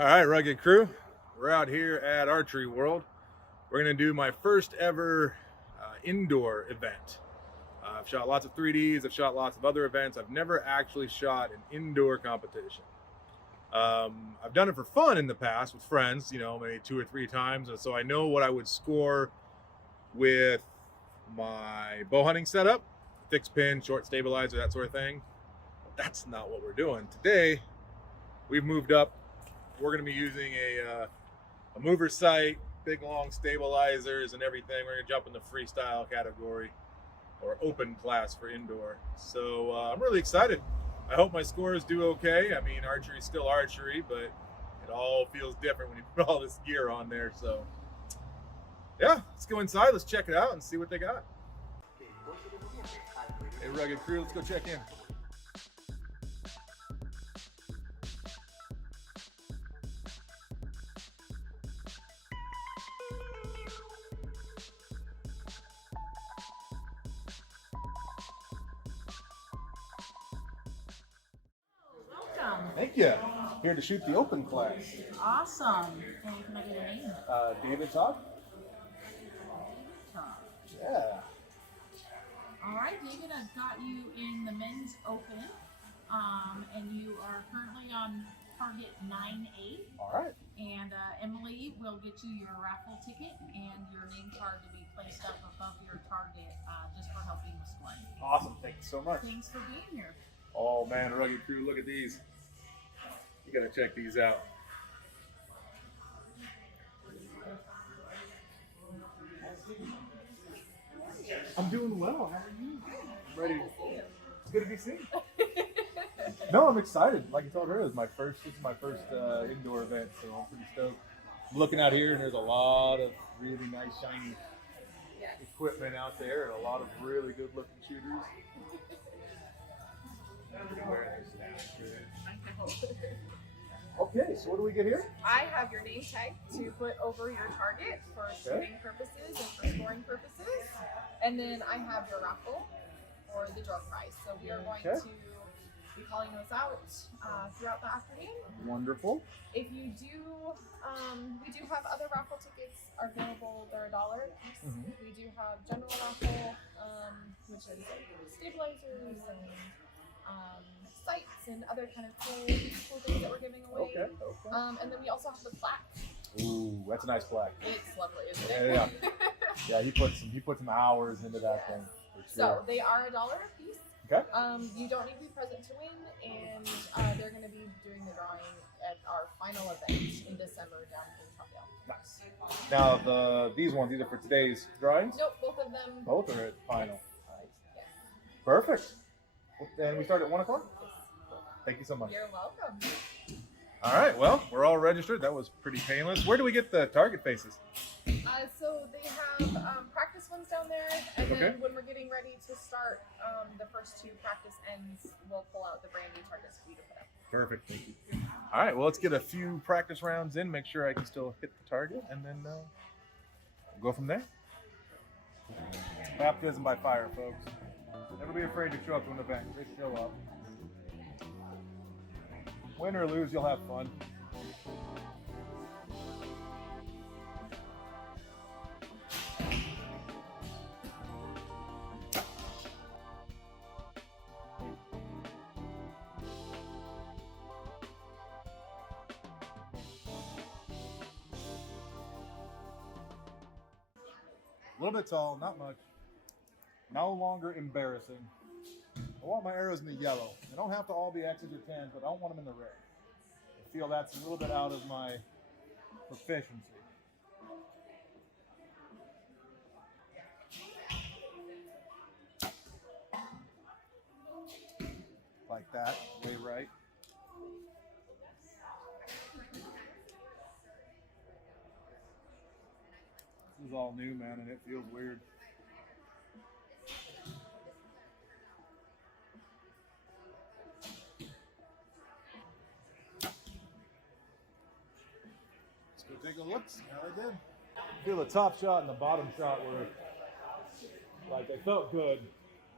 All right, rugged crew. We're out here at Archery World. We're going to do my first ever indoor event. I've shot lots of 3Ds, I've shot lots of other events. I've never actually shot an indoor competition. I've done it for fun in the past with friends, maybe 2 or 3 times. And so I know what I would score with my bow hunting setup, fixed pin, short stabilizer, that sort of thing. But that's not what we're doing. Today, we've moved up. We're going to be using a mover sight, big long stabilizers and everything. We're going to jump in the freestyle category or open class for indoor. So I'm really excited. I hope my scores do okay. I mean, archery is still archery, but it all feels different when you put all this gear on there. So yeah, let's go inside. Let's check it out and see what they got. Hey, rugged crew, let's go check in. Welcome. Thank you. Here to shoot the open class. Awesome. And can I get a name? David Todd? Tom. Yeah. All right, David, I've got you in the men's open, and you are currently on target 9A. All right. And Emily will get you your raffle ticket and your name card to be placed up above your target just for helping display. Awesome. Thank you so much. Thanks for being here. Oh man, rugged crew, look at these. You gotta check these out. I'm doing well. How are you? Ready? It's good to be seen. No, I'm excited. Like I told her, this is my first indoor event, so I'm pretty stoked. I'm looking out here, and there's a lot of really nice, shiny equipment out there, and a lot of really good-looking shooters. Okay, so what do we get here? I have your name tag to put over your target for shooting purposes and for scoring purposes. And then I have your raffle for the door prize. So we are going to be calling those out throughout the afternoon. Wonderful. If you do, we do have other raffle tickets are available. They're $1 each. Mm-hmm. We do have general raffle, which is stabilizers and sights and other kind of cool things that we're giving away. Okay. And then we also have the plaque. Ooh, that's a nice plaque. It's lovely, isn't Yeah, it? Yeah, he put some hours into that thing. For So sure. they are $1 a piece. Okay. You don't need to be present to win, and they're going to be doing the drawing at our final event in December down in Topdale. Nice. Now these are for today's drawings. Nope, both of them. Both are at final. Yes. Perfect. And we start at 1 o'clock. Thank you so much. You're welcome. All right. Well, we're all registered. That was pretty painless. Where do we get the target faces? So they have practice ones down there, and then when we're getting ready to start the first 2 practice ends, we'll pull out the brand new targets for you to put up. Perfect. Thank you. All right. Well, let's get a few practice rounds in. Make sure I can still hit the target, and then we'll go from there. Baptism by fire, folks. Never be afraid to show up to an event. Just show up. Win or lose, you'll have fun. A little bit tall, not much. No longer embarrassing. I want my arrows in the yellow. They don't have to all be X's or 10s, but I don't want them in the red. I feel that's a little bit out of my proficiency. Like that, way right. This is all new, man, and it feels weird. Let's go take a look, see how I did. I feel the top shot and the bottom shot were, like, they felt good.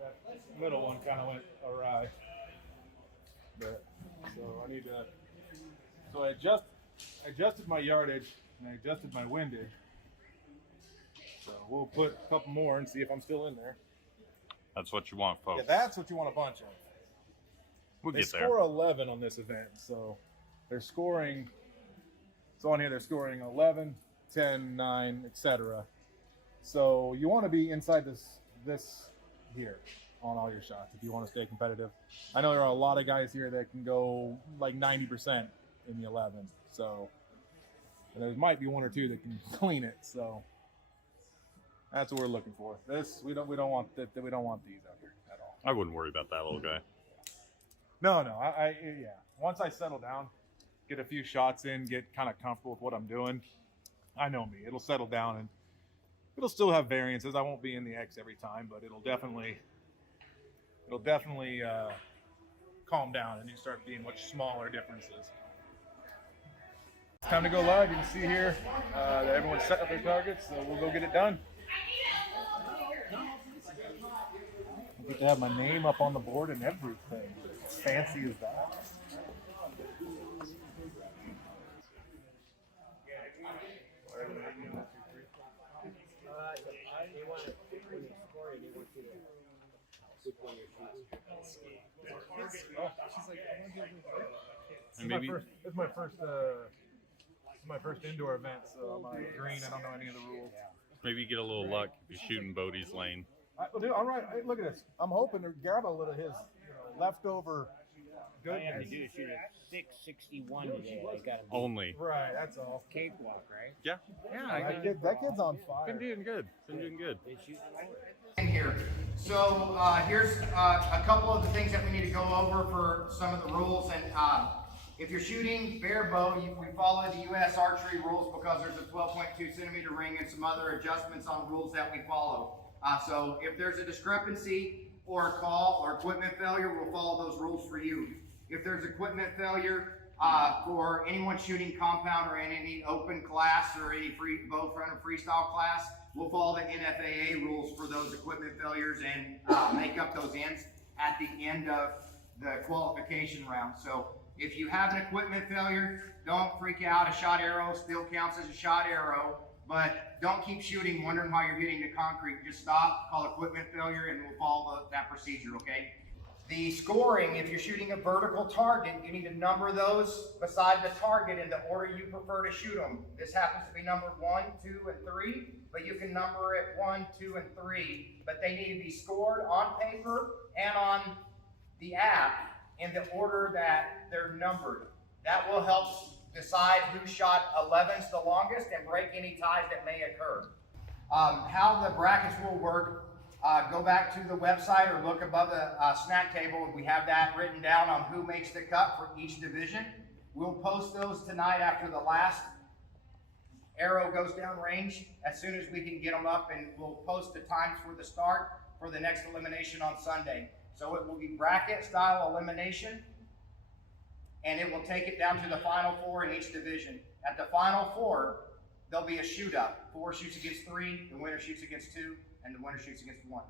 That middle one kind of went awry. But, so I need to, so I I adjusted my yardage and I adjusted my windage. So we'll put a couple more and see if I'm still in there. That's what you want, folks. Yeah, that's what you want a bunch of. We'll They get there. score 11 on this event, so they're scoring. So on here they're scoring 11, 10, 9, etc. So you want to be inside this here on all your shots if you want to stay competitive. I know there are a lot of guys here that can go like 90% in the 11. So and there might be one or two that can clean it. So that's what we're looking for. This we don't want these out here at all. I wouldn't worry about that little guy. No, yeah. Once I settle down, get a few shots in, get kind of comfortable with what I'm doing, I know me. It'll settle down and it'll still have variances. I won't be in the X every time, but it'll definitely calm down and you start seeing much smaller differences. It's time to go live. You can see here that everyone's set up their targets, so we'll go get it done. I get to have my name up on the board and everything. As fancy as that. They want to, when you score it, they want you to pick one of your shots. Oh, she's like, I want to And This maybe is my first indoor event, so I'm green. I don't know any of the rules. maybe you get a little luck if you're shooting Bodie's lane. All right. Hey, look at this. I'm hoping to grab a little of his leftover All you have to goodness. do is shoot a 661 today. I got him Only. Right, that's all. cakewalk, right? Yeah. That kid's on fire. Been doing good. Been doing good. They shoot lower. In here. So here's a couple of the things that we need to go over for some of the rules. And if you're shooting bare bow, we follow the U.S. Archery rules because there's a 12.2 centimeter ring and some other adjustments on rules that we follow. So if there's a discrepancy or a call or equipment failure, we'll follow those rules for you. If there's equipment failure for anyone shooting compound or in any open class or any free bow front or freestyle class, we'll follow the NFAA rules for those equipment failures and make up those ends at the end of the qualification round. So if you have an equipment failure, don't freak out. A shot arrow still counts as a shot arrow, but don't keep shooting wondering why you're hitting the concrete. Just stop, call equipment failure, and we'll follow that procedure, okay? The scoring, if you're shooting a vertical target, you need to number those beside the target in the order you prefer to shoot them. This happens to be numbered 1, 2, and 3, but you can number it 1, 2, and 3. But they need to be scored on paper and on the app in the order that they're numbered. That will help decide who shot 11s the longest and break any ties that may occur. How the brackets will work, go back to the website or look above the snack table. We have that written down on who makes the cut for each division. We'll post those tonight after the last arrow goes down range as soon as we can get them up, and we'll post the times for the start for the next elimination on Sunday. So it will be bracket style elimination, and it will take it down to the final 4 in each division. At the final 4, there'll be a shoot up. 4 shoots against 3, the winner shoots against 2, and the winner shoots against 1.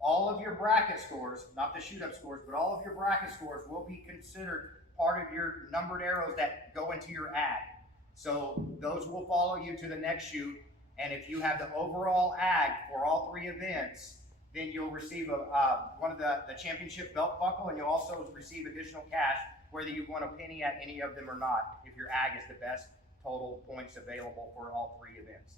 All of your bracket scores, not the shoot up scores, but all of your bracket scores will be considered part of your numbered arrows that go into your ag. So those will follow you to the next shoot, and if you have the overall ag for all 3 events, then you'll receive one of the championship belt buckle, and you'll also receive additional cash, whether you won a penny at any of them or not, if your ag is the best total points available for all 3 events.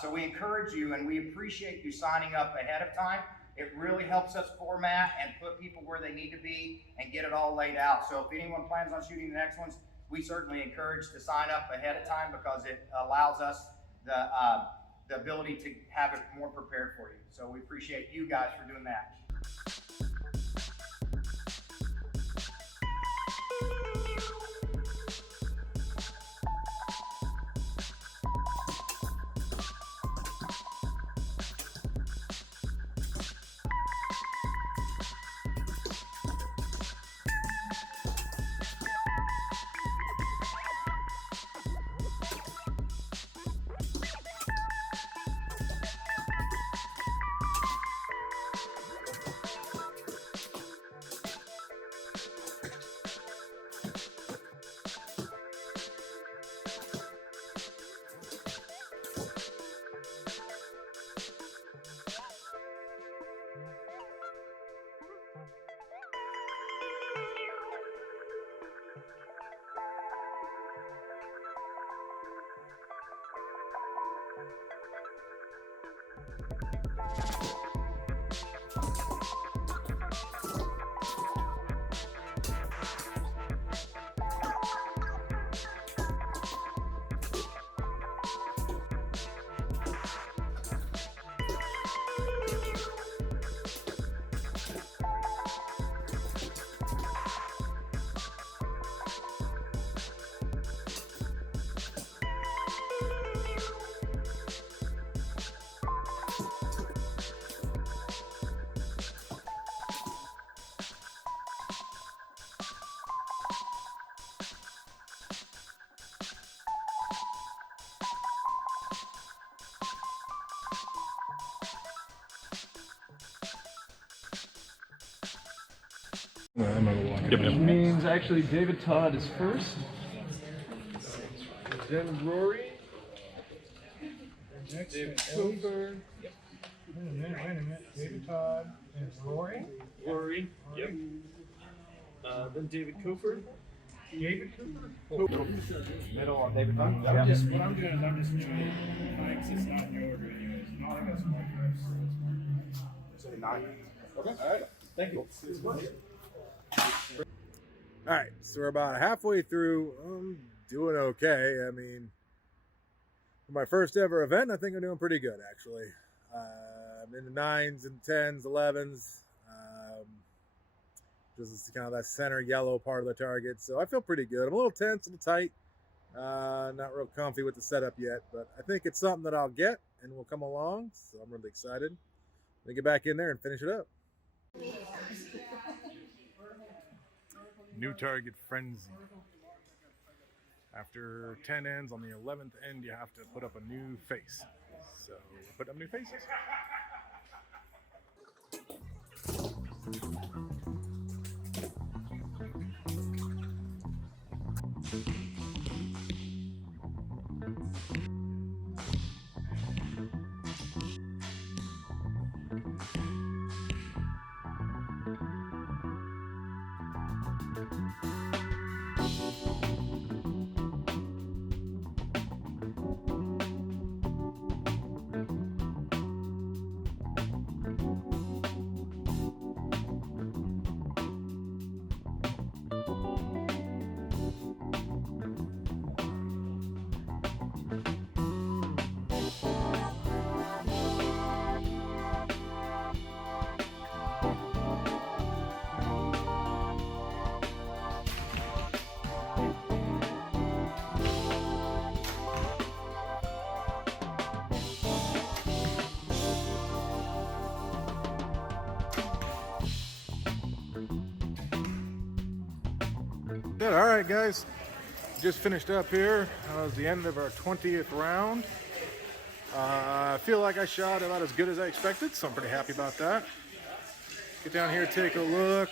So we encourage you and we appreciate you signing up ahead of time. It really helps us format and put people where they need to be and get it all laid out. So if anyone plans on shooting the next ones, we certainly encourage to sign up ahead of time because it allows us the ability to have it more prepared for you. So we appreciate you guys for doing that. Yep, yep. Means actually David Todd is first. Then Rory. Next David is Cooper. Wait a minute. David Todd and Rory. Rory. Yep. Then David Cooper. David Cooper. Middle on David Todd. What I'm doing is I'm just doing bikes. It's not in order anyways. Not like that's markers. So 9. Okay, all right. Thank you. All right, so we're about halfway through. I'm doing okay. I mean, for my first ever event, I think I'm doing pretty good, actually. I'm in the 9s and 10s, 11s. This is kind of that center yellow part of the target, so I feel pretty good. I'm a little tense, a little tight. Not real comfy with the setup yet, but I think it's something that I'll get and will come along, so I'm really excited. Let me get back in there and finish it up. New target frenzy. After 10 ends, on the 11th end, you have to put up a new face. So, put up new faces. Good. All right, guys. Just finished up here. That was the end of our 20th round. I feel like I shot about as good as I expected, so I'm pretty happy about that. Get down here, take a look.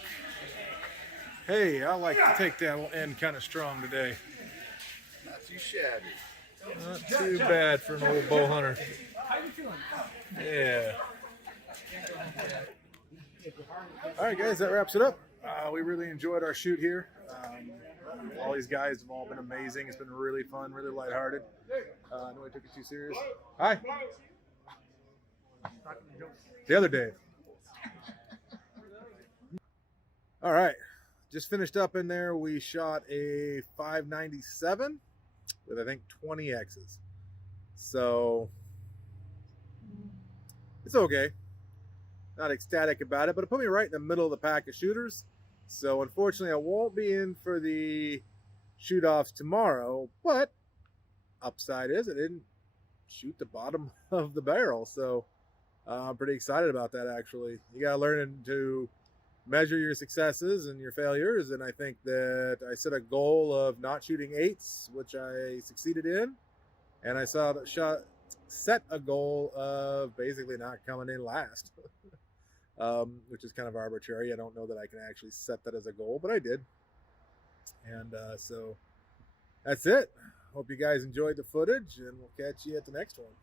Hey, I like to take that end kind of strong today. Not too shabby. Not too bad for an old bow hunter. Yeah. All right, guys, that wraps it up. We really enjoyed our shoot here. All these guys have all been amazing. It's been really fun, really lighthearted. I know I took it too serious. Hi. The other Dave. All right. Just finished up in there. We shot a 597 with, I think, 20 X's. So it's okay. Not ecstatic about it, but it put me right in the middle of the pack of shooters. So unfortunately, I won't be in for the shoot-offs tomorrow, but upside is I didn't shoot the bottom of the barrel. So I'm pretty excited about that, actually. You got to learn to measure your successes and your failures, and I think that I set a goal of not shooting 8s, which I succeeded in, and I set a goal of basically not coming in last. Which is kind of arbitrary. I don't know that I can actually set that as a goal, but I did. And so that's it. Hope you guys enjoyed the footage, and we'll catch you at the next one.